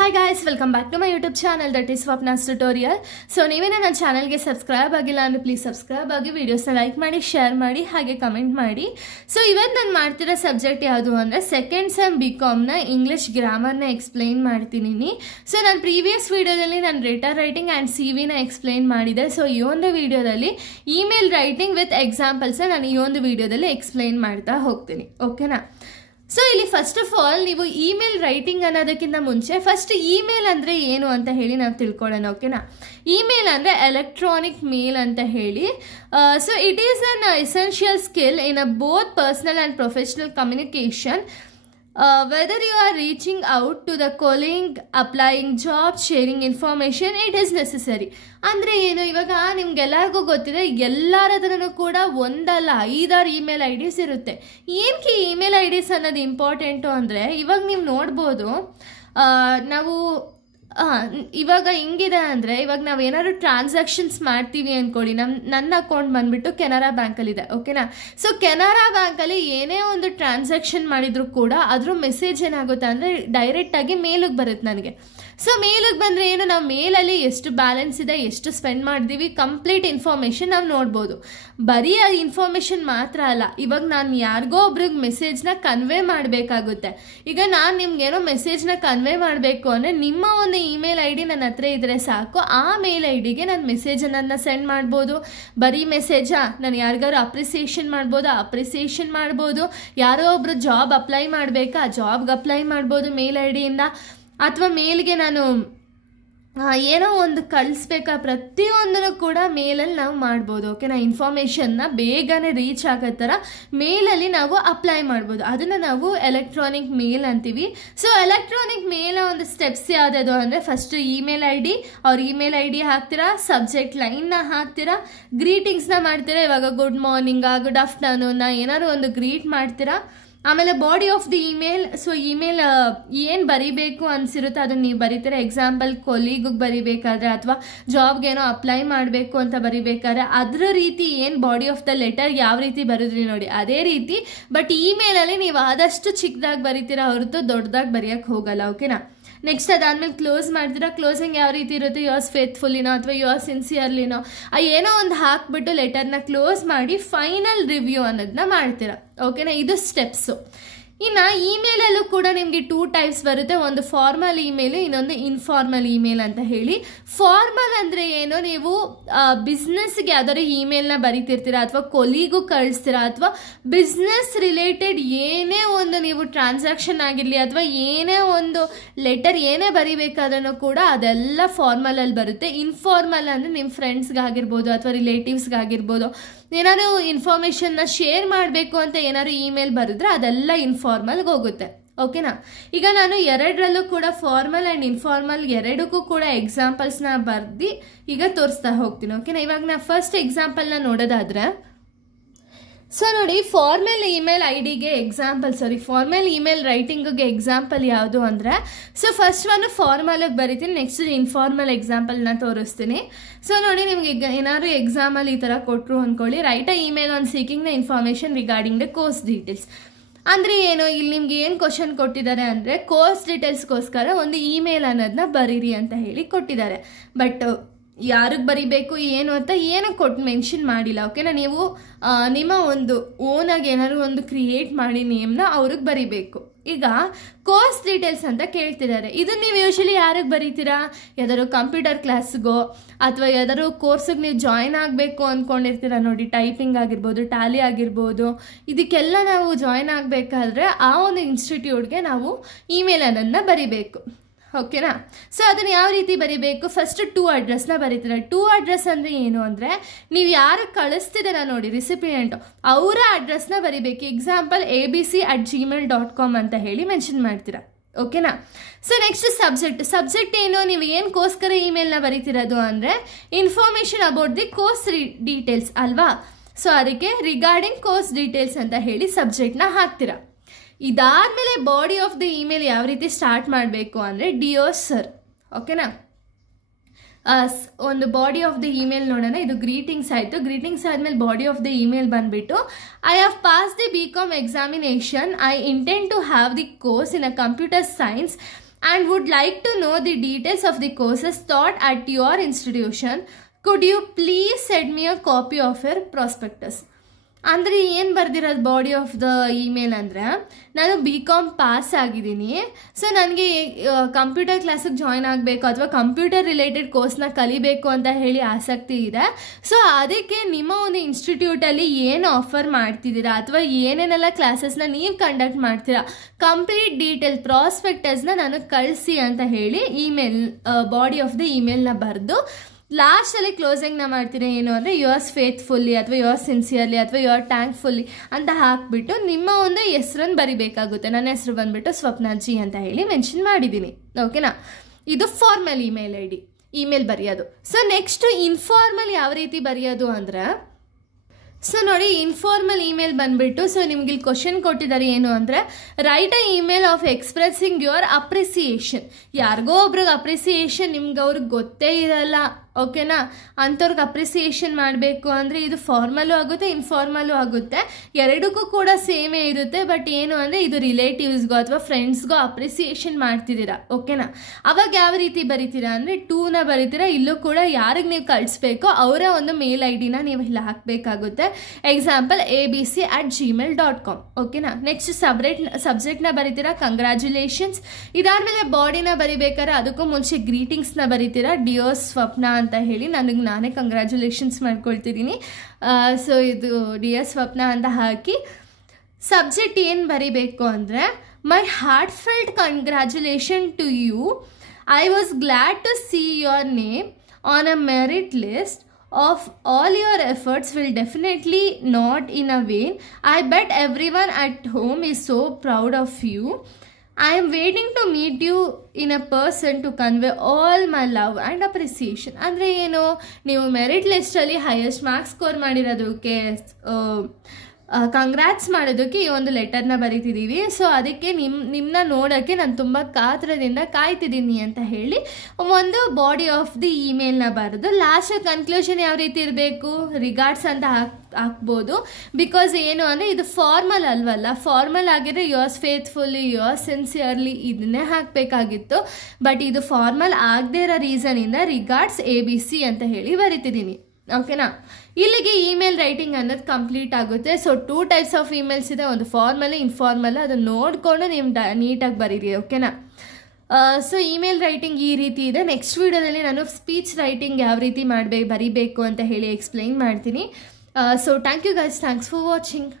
Hi guys, welcome back to my YouTube channel, that is Swapna's Tutorial. So ನೀವೇನ ನನ್ನ ಚಾನಲ್ಗೆ subscribe ಆಗಿಲ್ಲ ಅಂದ್ರೆ ಪ್ಲೀಸ್ ಸಬ್ಸ್ಕ್ರೈಬ್ ಆಗಿ ವಿಡಿಯೋಸ್ನ ಲೈಕ್ ಮಾಡಿ ಶೇರ್ ಮಾಡಿ ಹಾಗೆ ಕಮೆಂಟ್ ಮಾಡಿ. ಸೊ ಇವತ್ತು ನಾನು ಮಾಡ್ತಿರೋ ಸಬ್ಜೆಕ್ಟ್ ಯಾವುದು ಅಂದರೆ ಸೆಕೆಂಡ್ ಸೆಮ್ BComನ ಇಂಗ್ಲಿಷ್ ಗ್ರಾಮರ್ನ ಎಕ್ಸ್ಪ್ಲೈನ್ ಮಾಡ್ತೀನಿ. ಸೊ ನಾನು ಪ್ರೀವಿಯಸ್ ವಿಡಿಯೋದಲ್ಲಿ ನಾನು ಲೆಟರ್ ರೈಟಿಂಗ್ ಆ್ಯಂಡ್ CV ನ ಎಕ್ಸ್ಪ್ಲೈನ್ ಮಾಡಿದೆ. ಸೊ ಈ ಒಂದು ವಿಡಿಯೋದಲ್ಲಿ ಇಮೇಲ್ ರೈಟಿಂಗ್ ವಿತ್ ಎಕ್ಸಾಂಪಲ್ಸ್ನ ನಾನು ಈ ಒಂದು ವಿಡಿಯೋದಲ್ಲಿ ಎಕ್ಸ್ಪ್ಲೈನ್ ಮಾಡ್ತಾ ಹೋಗ್ತೀನಿ. ಓಕೆನಾ? ಸೊ ಇಲ್ಲಿ ಫಸ್ಟ್ ಆಫ್ ಆಲ್ ನೀವು ಇಮೇಲ್ ರೈಟಿಂಗ್ ಅನ್ನೋದಕ್ಕಿಂತ ಮುಂಚೆ ಫಸ್ಟ್ ಇಮೇಲ್ ಅಂದರೆ ಏನು ಅಂತ ಹೇಳಿ ನಾವು ತಿಳ್ಕೊಳ್ಳೋಣ. ಓಕೆನಾ? ಇಮೇಲ್ ಅಂದರೆ ಎಲೆಕ್ಟ್ರಾನಿಕ್ ಮೇಲ್ ಅಂತ ಹೇಳಿ. So it is an essential skill in a both personal and professional communication. Whether you are reaching out to the colleague, applying job, sharing information, it is necessary. ಅಂದರೆ ಏನು, ಇವಾಗ ನಿಮ್ಗೆಲ್ಲರಿಗೂ ಗೊತ್ತಿದೆ ಎಲ್ಲರ ಹತ್ರನೂ ಕೂಡ ಒಂದಲ್ಲ 5-6 ಇಮೇಲ್ IDs ಇರುತ್ತೆ. ಏನಕ್ಕೆ ಇಮೇಲ್ IDs ಅನ್ನೋದು ಇಂಪಾರ್ಟೆಂಟು ಅಂದರೆ ಇವಾಗ ನೀವು ನೋಡ್ಬೋದು, ನಾವು ಇವಾಗ ಹಿಂಗಿದೆ ಅಂದರೆ ಇವಾಗ ನಾವು ಏನಾದ್ರು ಟ್ರಾನ್ಸಾಕ್ಷನ್ಸ್ ಮಾಡ್ತೀವಿ ಅಂದ್ಕೊಳ್ಳಿ. ನನ್ನ ಅಕೌಂಟ್ ಬಂದುಬಿಟ್ಟು ಕೆನರಾ ಬ್ಯಾಂಕಲ್ಲಿದೆ. ಓಕೆನಾ? ಸೊ ಕೆನರಾ ಬ್ಯಾಂಕಲ್ಲಿ ಏನೇ ಒಂದು ಟ್ರಾನ್ಸಾಕ್ಷನ್ ಮಾಡಿದರೂ ಕೂಡ ಅದ್ರ ಮೆಸೇಜ್ ಏನಾಗುತ್ತೆ ಅಂದರೆ ಡೈರೆಕ್ಟಾಗಿ ಮೇಲಿಗೆ ಬರುತ್ತೆ ನನಗೆ. ಸೊ ಮೇಲಿಗೆ ಬಂದರೆ ಏನು, ನಾವು ಮೇಲಲ್ಲಿ ಎಷ್ಟು ಬ್ಯಾಲೆನ್ಸ್ ಇದೆ, ಎಷ್ಟು ಸ್ಪೆಂಡ್ ಮಾಡಿದ್ದೀವಿ, ಕಂಪ್ಲೀಟ್ ಇನ್ಫಾರ್ಮೇಷನ್ ನಾವು ನೋಡ್ಬೋದು. ಬರೀ ಆ ಇನ್ಫಾರ್ಮೇಷನ್ ಮಾತ್ರ ಅಲ್ಲ, ಇವಾಗ ನಾನು ಯಾರಿಗೋ ಒಬ್ರಿಗೆ ಮೆಸೇಜ್ನ ಕನ್ವೆ ಮಾಡಬೇಕಾಗುತ್ತೆ. ಈಗ ನಾನು ನಿಮ್ಗೇನೋ ಮೆಸೇಜ್ನ ಕನ್ವೆ ಮಾಡಬೇಕು ಅಂದರೆ ನಿಮ್ಮ ಒಂದು ಇಮೇಲ್ ID ನನ್ನ ಹತ್ರ ಇದ್ದರೆ ಸಾಕು. ಆ ಮೇಲ್ IDಗೆ ನಾನು ಮೆಸೇಜನ್ನು ಸೆಂಡ್ ಮಾಡ್ಬೋದು. ಬರೀ ಮೆಸೇಜಾ, ನಾನು ಯಾರಿಗಾರು ಅಪ್ರಿಸಿಯೇಷನ್ ಮಾಡ್ಬೋದು. ಯಾರೋ ಒಬ್ರು ಜಾಬ್ ಅಪ್ಲೈ ಮಾಡಬೇಕಾ, ಜಾಬ್ಗೆ ಅಪ್ಲೈ ಮಾಡ್ಬೋದು ಮೇಲ್ IDಯಿಂದ. ಅಥವಾ ಮೇಲ್ಗೆ ನಾನು ಏನೋ ಒಂದು ಕಳಿಸ್ಬೇಕಾ, ಪ್ರತಿಯೊಂದನ್ನು ಕೂಡ ಮೇಲಲ್ಲಿ ನಾವು ಮಾಡ್ಬೋದು. ಓಕೆನಾ? ಇನ್ಫಾರ್ಮೇಷನ್ನ ಬೇಗನೆ ರೀಚ್ ಆಗೋ ಥರ ಮೇಲಲ್ಲಿ ನಾವು ಅಪ್ಲೈ ಮಾಡ್ಬೋದು. ಅದನ್ನು ನಾವು ಎಲೆಕ್ಟ್ರಾನಿಕ್ ಮೇಲ್ ಅಂತೀವಿ. ಸೊ ಎಲೆಕ್ಟ್ರಾನಿಕ್ ಮೇಲ ಒಂದು ಸ್ಟೆಪ್ಸ್ ಯಾವುದದು ಅಂದರೆ ಫಸ್ಟ್ ಇಮೇಲ್ ID ಅವ್ರ ಇಮೇಲ್ ID ಹಾಕ್ತೀರಾ, ಸಬ್ಜೆಕ್ಟ್ ಲೈನ್ನ ಹಾಕ್ತೀರಾ, ಗ್ರೀಟಿಂಗ್ಸ್ನ ಮಾಡ್ತೀರಾ. ಇವಾಗ ಗುಡ್ ಮಾರ್ನಿಂಗಾ, ಗುಡ್ ಆಫ್ಟರ್ನೂನ್ನ ಏನಾದ್ರು ಒಂದು ಗ್ರೀಟ್ ಮಾಡ್ತೀರಾ. ಆಮೇಲೆ body of the email, so email ಏನು ಬರಿಬೇಕು ಅನಿಸಿರುತ್ತೆ ಅದನ್ನು ನೀವು ಬರೀತೀರ. ಎಕ್ಸಾಂಪಲ್ ಕೊಲೀಗಿಗೆ ಬರಿಬೇಕಾದ್ರೆ ಅಥವಾ ಜಾಬ್ಗೇನೋ ಅಪ್ಲೈ ಮಾಡಬೇಕು ಅಂತ ಬರಿಬೇಕಾದ್ರೆ ಅದರ ರೀತಿ ಏನು ಬಾಡಿ ಆಫ್ ದ ಲೆಟರ್ ಯಾವ ರೀತಿ ಬರೆದ್ರಿ ನೋಡಿ ಅದೇ ರೀತಿ. ಬಟ್ ಇಮೇಲಲ್ಲಿ ನೀವು ಆದಷ್ಟು ಚಿಕ್ಕದಾಗಿ ಬರಿತೀರಾ ಹೊರತು ದೊಡ್ಡದಾಗಿ ಬರೆಯೋಕ್ಕೆ ಹೋಗಲ್ಲ. ಓಕೆನಾ? ನೆಕ್ಸ್ಟ್ ಅದಾದ್ಮೇಲೆ ಕ್ಲೋಸ್ ಮಾಡ್ತೀರಾ. ಕ್ಲೋಸಿಂಗ್ ಯಾವ ರೀತಿ ಇರುತ್ತೆ, ಯುವರ್ಸ್ ಫೇತ್ಫುಲ್ಲಿನೋ ಅಥವಾ ಯುವರ್ಸ್ ಸಿನ್ಸಿಯರ್ಲಿನೋ ಏನೋ ಒಂದು ಹಾಕ್ಬಿಟ್ಟು ಲೆಟರ್ನ ಕ್ಲೋಸ್ ಮಾಡಿ ಫೈನಲ್ ರಿವ್ಯೂ ಅನ್ನೋದನ್ನ ಮಾಡ್ತೀರಾ. ಓಕೆನಾ? ಇದು ಸ್ಟೆಪ್ಸು. ಇನ್ನು ಇಮೇಲಲ್ಲೂ ಕೂಡ ನಿಮಗೆ 2 ಟೈಪ್ಸ್ ಬರುತ್ತೆ. ಒಂದು ಫಾರ್ಮಲ್ ಇಮೇಲು, ಇನ್ನೊಂದು ಇನ್ಫಾರ್ಮಲ್ ಇಮೇಲ್ ಅಂತ ಹೇಳಿ. ಫಾರ್ಮಲ್ ಅಂದರೆ ಏನು, ನೀವು ಬಿಸ್ನೆಸ್ಗೆ ಯಾವ್ದಾದ್ರು ಇಮೇಲ್ನ ಬರೀತಿರ್ತೀರಾ ಅಥವಾ ಕೊಲೀಗೂ ಕಳಿಸ್ತೀರಾ ಅಥವಾ ಬಿಸ್ನೆಸ್ ರಿಲೇಟೆಡ್ ಏನೇ ಒಂದು ನೀವು ಟ್ರಾನ್ಸಾಕ್ಷನ್ ಆಗಿರಲಿ ಅಥವಾ ಏನೇ ಒಂದು ಲೆಟರ್ ಏನೇ ಬರಿಬೇಕಾದ್ರೂ ಕೂಡ ಅದೆಲ್ಲ ಫಾರ್ಮಲಲ್ಲಿ ಬರುತ್ತೆ. ಇನ್ಫಾರ್ಮಲ್ ಅಂದರೆ ನಿಮ್ಮ ಫ್ರೆಂಡ್ಸ್ಗಾಗಿರ್ಬೋದು ಅಥವಾ ರಿಲೇಟಿವ್ಸ್ಗಾಗಿರ್ಬೋದು ಏನಾದ್ರು ಇನ್ಫಾರ್ಮೇಷನ್ನ ಶೇರ್ ಮಾಡಬೇಕು ಅಂತ ಏನಾದ್ರು ಇಮೇಲ್ ಬರೆದ್ರೆ ಅದೆಲ್ಲ ಇನ್ಫಾರ್ಮಲ್ಗೆ ಹೋಗುತ್ತೆ. ಓಕೆನಾ? ಈಗ ನಾನು ಎರಡರಲ್ಲೂ ಕೂಡ ಫಾರ್ಮಲ್ ಆ್ಯಂಡ್ ಇನ್ಫಾರ್ಮಲ್ ಎರಡಕ್ಕೂ ಕೂಡ ಎಕ್ಸಾಂಪಲ್ಸ್ನ ಬರೆದು ಈಗ ತೋರಿಸ್ತಾ ಹೋಗ್ತೀನಿ. ಓಕೆನಾ? ಇವಾಗ ನಾನು ಫಸ್ಟ್ ಎಕ್ಸಾಂಪಲ್ನ ನೋಡೋದಾದ್ರೆ, ಸೊ ನೋಡಿ, ಫಾರ್ಮಲ್ ಇಮೇಲ್ IDಗೆ ಫಾರ್ಮಲ್ ಇಮೇಲ್ ರೈಟಿಂಗ್ಗೆ ಎಕ್ಸಾಂಪಲ್ ಯಾವುದು ಅಂದರೆ, ಸೊ ಫಸ್ಟ್ ಒಂದು ಫಾರ್ಮಲಿಗೆ ಬರಿತೀನಿ, ನೆಕ್ಸ್ಟ್ ಇನ್ಫಾರ್ಮಲ್ ಎಕ್ಸಾಂಪಲ್ನ ತೋರಿಸ್ತೀನಿ. ಸೊ ನೋಡಿ, ನಿಮ್ಗೆ ಏನಾದ್ರು ಎಕ್ಸಾಮಲ್ಲಿ ಈ ಥರ ಕೊಟ್ಟರು ಅಂದ್ಕೊಳ್ಳಿ, write a email on seeking the information regarding the course details. ಅಂದರೆ ಏನು, ಇಲ್ಲಿ ನಿಮ್ಗೆ ಏನು ಕ್ವಶನ್ ಕೊಟ್ಟಿದ್ದಾರೆ ಅಂದರೆ ಕೋರ್ಸ್ ಡೀಟೇಲ್ಸ್ಗೋಸ್ಕರ ಒಂದು ಇಮೇಲ್ ಅನ್ನೋದನ್ನ ಬರೀರಿ ಅಂತ ಹೇಳಿ ಕೊಟ್ಟಿದ್ದಾರೆ. ಬಟ್ ಯಾರಿಗೆ ಬರಿಬೇಕು ಏನು ಅಂತ ಕೊಟ್ಟು ಮೆನ್ಷನ್ ಮಾಡಿಲ್ಲ. ಓಕೆನಾ? ನೀವು ನಿಮ್ಮ ಒಂದು ಓನಾಗಿ ಏನಾದ್ರು ಒಂದು ಕ್ರಿಯೇಟ್ ಮಾಡಿ ನೇಮ್ನ ಅವ್ರಿಗೆ ಬರಿಬೇಕು. ಈಗ ಕೋರ್ಸ್ ಡೀಟೇಲ್ಸ್ ಅಂತ ಕೇಳ್ತಿದ್ದಾರೆ. ಇದನ್ನು ನೀವು ಯೂಶಲಿ ಯಾರಿಗೆ ಬರೀತೀರಾ, ಯಾವ್ದಾದ್ರು ಕಂಪ್ಯೂಟರ್ ಕ್ಲಾಸ್ಗೋ ಅಥವಾ ಯಾವ್ದಾದ್ರು ಕೋರ್ಸಿಗೆ ನೀವು ಜಾಯ್ನ್ ಆಗಬೇಕು ಅಂದ್ಕೊಂಡಿರ್ತೀರ ನೋಡಿ, ಟೈಪಿಂಗ್ ಆಗಿರ್ಬೋದು, ಟ್ಯಾಲಿ ಆಗಿರ್ಬೋದು, ಇದಕ್ಕೆಲ್ಲ ನಾವು ಜಾಯ್ನ್ ಆಗಬೇಕಾದ್ರೆ ಆ ಒಂದು ಇನ್ಸ್ಟಿಟ್ಯೂಟ್ಗೆ ನಾವು ಇಮೇಲ್ ಅನ್ನೋದನ್ನ ಬರಿಬೇಕು. ಓಕೆನಾ? ಸೊ ಅದನ್ನು ಯಾವ ರೀತಿ ಬರಿಬೇಕು, ಫಸ್ಟ್ 2 ಅಡ್ರೆಸ್ನ ಬರೀತೀರ. 2 ಅಡ್ರೆಸ್ ಅಂದರೆ ಏನು ಅಂದರೆ ನೀವು ಯಾರು ಕಳಿಸ್ತಿದ್ದೀರ ನೋಡಿ ರಿಸಿಪಿಯೆಂಟು ಅವರ ಅಡ್ರೆಸ್ನ ಬರಿಬೇಕು. ಎಕ್ಸಾಂಪಲ್ abc@gmail.com ಅಂತ ಹೇಳಿ ಮೆನ್ಷನ್ ಮಾಡ್ತೀರಾ. ಓಕೆನಾ? ಸೊ ನೆಕ್ಸ್ಟ್ ಸಬ್ಜೆಕ್ಟ್ ಏನು, ನೀವು ಏನಕ್ಕೋಸ್ಕರ ಇಮೇಲ್ನ ಬರೀತಿರೋದು ಅಂದರೆ information about the course details ಅಲ್ವಾ. ಸೊ ಅದಕ್ಕೆ ರಿಗಾರ್ಡಿಂಗ್ ಕೋರ್ಸ್ ಡೀಟೇಲ್ಸ್ ಅಂತ ಹೇಳಿ ಸಬ್ಜೆಕ್ಟ್ನ ಹಾಕ್ತೀರಾ. ಇದಾದಮೇಲೆ ಬಾಡಿ ಆಫ್ ದ ಇಮೇಲ್ ಯಾವ ರೀತಿ ಸ್ಟಾರ್ಟ್ ಮಾಡಬೇಕು ಅಂದರೆ ಡಿಯರ್ ಸರ್. ಓಕೆನಾ? ಒಂದು ಬಾಡಿ ಆಫ್ ದ ಇಮೇಲ್ ನೋಡೋಣ. ಇದು ಗ್ರೀಟಿಂಗ್ಸ್ ಆಯಿತು. ಗ್ರೀಟಿಂಗ್ಸ್ ಆದಮೇಲೆ ಬಾಡಿ ಆಫ್ ದ ಇಮೇಲ್ ಬಂದುಬಿಟ್ಟು I have pass the BCom examination. I intend to have the course in a computer science and would like to know the details of the courses taught at your institution. Could you please send me a copy of your prospectus? ಅಂದರೆ ಏನು ಬರ್ದಿರೋದು body of the email ಅಂದರೆ, ನಾನು BCom pass ಆಗಿದ್ದೀನಿ. So ನನಗೆ computer ಕ್ಲಾಸಿಗೆ join ಆಗಬೇಕು ಅಥವಾ computer related ಕೋರ್ಸ್ನ ಕಲಿಬೇಕು ಅಂತ ಹೇಳಿ ಆಸಕ್ತಿ ಇದೆ. ಸೊ ಅದಕ್ಕೆ ನಿಮ್ಮ ಒಂದು ಇನ್ಸ್ಟಿಟ್ಯೂಟಲ್ಲಿ ಏನು ಆಫರ್ ಮಾಡ್ತಿದ್ದೀರಾ ಅಥವಾ ಏನೇನೆಲ್ಲ ಕ್ಲಾಸಸ್ನ ನೀವು ಕಂಡಕ್ಟ್ ಮಾಡ್ತೀರಾ, ಕಂಪ್ಲೀಟ್ ಡೀಟೇಲ್ ಪ್ರಾಸ್ಪೆಕ್ಟಸ್ನ ನನಗೆ ಕಳಿಸಿ ಅಂತ ಹೇಳಿ ಇಮೇಲ್ ಬಾಡಿ ಆಫ್ ದ ಇಮೇಲ್ನ ಬರೆದು ಲಾಸ್ಟಲ್ಲಿ ಕ್ಲೋಸಿಂಗ್ನ ಮಾಡ್ತೀರಾ ಏನು ಅಂದರೆ ಯುವರ್ಸ್ ಫೇತ್ಫುಲ್ಲಿ ಅಥವಾ ಯುವರ್ಸ್ ಸಿನ್ಸಿಯರ್ಲಿ ಅಥವಾ ಯುವರ್ ಥ್ಯಾಂಕ್ಫುಲ್ಲಿ ಅಂತ ಹಾಕ್ಬಿಟ್ಟು ನಿಮ್ಮ ಒಂದು ಹೆಸರನ್ನು ಬರಿಬೇಕಾಗುತ್ತೆ. ನನ್ನ ಹೆಸರು ಬಂದುಬಿಟ್ಟು ಸ್ವಪ್ನಾಜಿ ಅಂತ ಹೇಳಿ ಮೆನ್ಷನ್ ಮಾಡಿದ್ದೀನಿ. ಓಕೆನಾ, ಇದು ಫಾರ್ಮಲ್ ಇಮೇಲ್ ಬರೆಯೋದು. ಸೊ ನೆಕ್ಸ್ಟ್ ಇನ್ಫಾರ್ಮಲ್ ಯಾವ ರೀತಿ ಬರೆಯೋದು ಅಂದರೆ, ಸೊ ನೋಡಿ ಇನ್ಫಾರ್ಮಲ್ ಇಮೇಲ್ ಬಂದುಬಿಟ್ಟು, ಸೊ ನಿಮ್ಗೆ ಇಲ್ಲಿ ಕ್ವಶನ್ ಕೊಟ್ಟಿದ್ದಾರೆ ಏನು ಅಂದರೆ, write a email of expressing your appreciation. ಯಾರಿಗೋ ಒಬ್ರಿಗೆ ಅಪ್ರಿಸಿಯೇಷನ್ ನಿಮ್ಗೆ ಅವ್ರಿಗೆ ಗೊತ್ತೇ ಇರಲ್ಲ, ಓಕೆನಾ, ಅಂಥವ್ರಿಗೆ ಅಪ್ರಿಸಿಯೇಷನ್ ಮಾಡಬೇಕು ಅಂದರೆ ಇದು ಫಾರ್ಮಲ್ಲೂ ಆಗುತ್ತೆ ಇನ್ಫಾರ್ಮಲ್ಲೂ ಆಗುತ್ತೆ, ಎರಡಕ್ಕೂ ಕೂಡ ಸೇಮೇ ಇರುತ್ತೆ. ಬಟ್ ಏನು ಅಂದರೆ ಇದು ರಿಲೇಟಿವ್ಸ್ಗೋ ಅಥವಾ ಫ್ರೆಂಡ್ಸ್ಗೋ ಅಪ್ರಿಸಿಯೇಷನ್ ಮಾಡ್ತಿದ್ದೀರಾ, ಓಕೆನಾ. ಅವಾಗ ಯಾವ ರೀತಿ ಬರಿತೀರಾ ಅಂದರೆ 2ನ ಬರಿತೀರಾ. ಇಲ್ಲೂ ಕೂಡ ಯಾರಿಗೆ ನೀವು ಕಳಿಸ್ಬೇಕೋ ಅವರ ಒಂದು ಮೇಲ್ ID ನ ನೀವು ಇಲ್ಲಿ ಹಾಕಬೇಕಾಗುತ್ತೆ. ಎಕ್ಸಾಂಪಲ್ abc@gmail.com, ಓಕೆನಾ. ನೆಕ್ಸ್ಟ್ ಸಬ್ಜೆಕ್ಟ್ನ ಬರಿತೀರಾ ಕಂಗ್ರ್ಯಾಚುಲೇಷನ್ಸ್. ಇದಾದಮೇಲೆ ಬಾಡಿನ ಬರಿಬೇಕಾದ್ರೆ ಅದಕ್ಕೂ ಮುಂಚೆ ಗ್ರೀಟಿಂಗ್ಸ್ನ ಬರಿತೀರಾ, ಡಿಯರ್ ಸ್ವಪ್ನ ಅಂತ ಹೇಳಿ ನನಗೆ ನಾನೇ ಕಂಗ್ರ್ಯಾಚುಲೇಷನ್ಸ್ ಮಾಡ್ಕೊಳ್ತಿದ್ದೀನಿ. ಸೊ ಇದು ಡಿಯರ್ ಸ್ವಪ್ನ ಅಂತ ಹಾಕಿ ಸಬ್ಜೆಕ್ಟ್ ಏನು ಬರಿಬೇಕು ಅಂದರೆ, my heartfelt congratulation to you. I was glad to see your name on a merit list of all your efforts will definitely not in a vain. I bet everyone at home is so proud of you. I am waiting to meet you in a person to convey all my love and appreciation. ಅಂದರೆ ಏನು, ನೀವು merit ಲಿಸ್ಟಲ್ಲಿ highest marks score ಮಾಡಿರೋದಕ್ಕೆ congrats ಮಾಡೋದಕ್ಕೆ ಈ ಒಂದು ಲೆಟರ್ನ ಬರೀತಿದ್ದೀವಿ. So ಅದಕ್ಕೆ ನಿಮ್ಮನ್ನ ನೋಡೋಕ್ಕೆ ನಾನು ತುಂಬ ಕಾತರದಿಂದ ಕಾಯ್ತಿದ್ದೀನಿ ಅಂತ ಹೇಳಿ ಒಂದು ಬಾಡಿ ಆಫ್ ದಿ ಇಮೇಲ್ನ ಬರೆದು ಲಾಸ್ಟ್ ಕನ್ಕ್ಲೂಷನ್ ಯಾವ ರೀತಿ ಇರಬೇಕು, ರಿಗಾರ್ಡ್ಸ್ ಅಂತ ಹಾಕ್ಬೋದು. ಬಿಕಾಸ್ ಏನು ಅಂದರೆ ಇದು ಫಾರ್ಮಲ್ ಅಲ್ವಲ್ಲ, ಫಾರ್ಮಲ್ ಆಗಿದ್ರೆ ಯುವರ್ಸ್ ಫೇತ್ಫುಲ್ಲಿ ಯುವರ್ಸ್ ಸಿನ್ಸಿಯರ್ಲಿ ಇದನ್ನೇ ಹಾಕಬೇಕಾಗಿತ್ತು. ಬಟ್ ಇದು ಫಾರ್ಮಲ್ ಆಗದೇ ಇರೋ ರೀಸನಿಂದ ರಿಗಾರ್ಡ್ಸ್ ABC ಅಂತ ಹೇಳಿ ಬರಿತಿದ್ದೀನಿ, ಓಕೆನಾ. ಇಲ್ಲಿಗೆ ಇಮೇಲ್ ರೈಟಿಂಗ್ ಅನ್ನೋದು ಕಂಪ್ಲೀಟ್ ಆಗುತ್ತೆ. ಸೊ 2 ಟೈಪ್ಸ್ ಆಫ್ ಇಮೇಲ್ಸ್ ಇದೆ, ಒಂದು ಫಾರ್ಮಲ್ ಇನ್ಫಾರ್ಮಲ್. ಅದನ್ನು ನೋಡಿಕೊಂಡು ನೀವು ನೀಟಾಗಿ ಬರೀರಿ, ಓಕೆನಾ. ಸೊ ಇಮೇಲ್ ರೈಟಿಂಗ್ ಈ ರೀತಿ ಇದೆ. ನೆಕ್ಸ್ಟ್ ವಿಡಿಯೋದಲ್ಲಿ ನಾನು ಸ್ಪೀಚ್ ರೈಟಿಂಗ್ ಯಾವ ರೀತಿ ಬರೀಬೇಕು ಅಂತ ಹೇಳಿ ಎಕ್ಸ್ಪ್ಲೈನ್ ಮಾಡ್ತೀನಿ. So thank you guys, thanks for watching.